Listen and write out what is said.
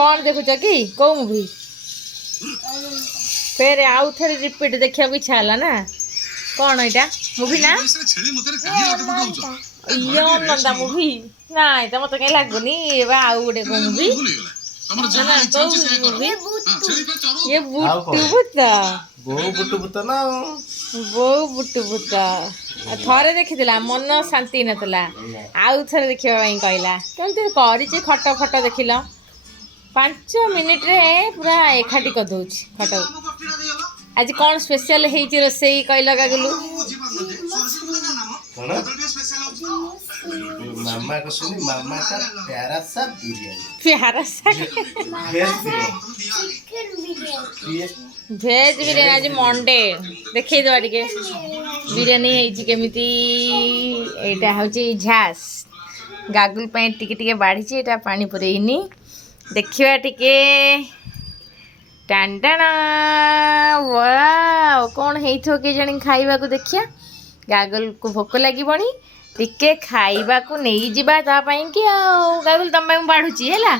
कौन देखुच कि कौ मूवी फेर आउ थे रिपीट देखा इच्छा है ना कौन यहाँ मूवी ना नंदा मूवी ना तो मत कहीं लगुनि आउ गोटे कौ मूवी ये बुटू भूत बो बुटू भूत थरे देखी मन शांति नाला आउ थे देखा कहला कमी कर खट फट देख 5 मिनिट रे पूरा एकाठी कर दौच खट आज कौन स्पेशल है रोसई कहल गागलू मामा को सुनी मामा का प्यारा सा बिरयानी प्यारा सा भेज बिरयानी आज मंडे देखे दवा टिके बिरयानी है केमिति एटा होची झास गागुल पे टिके टिके बाढ़ी एटा पानी पुरेइनी देखिवा टिके टांटाना वाओ कौन हेइथो के जणी खाइबा को देखिया गागल को भोक लागिबणी टिके खाइबा को नहीं जिबा ता पई कि गागल तम बाढ़ुची हैला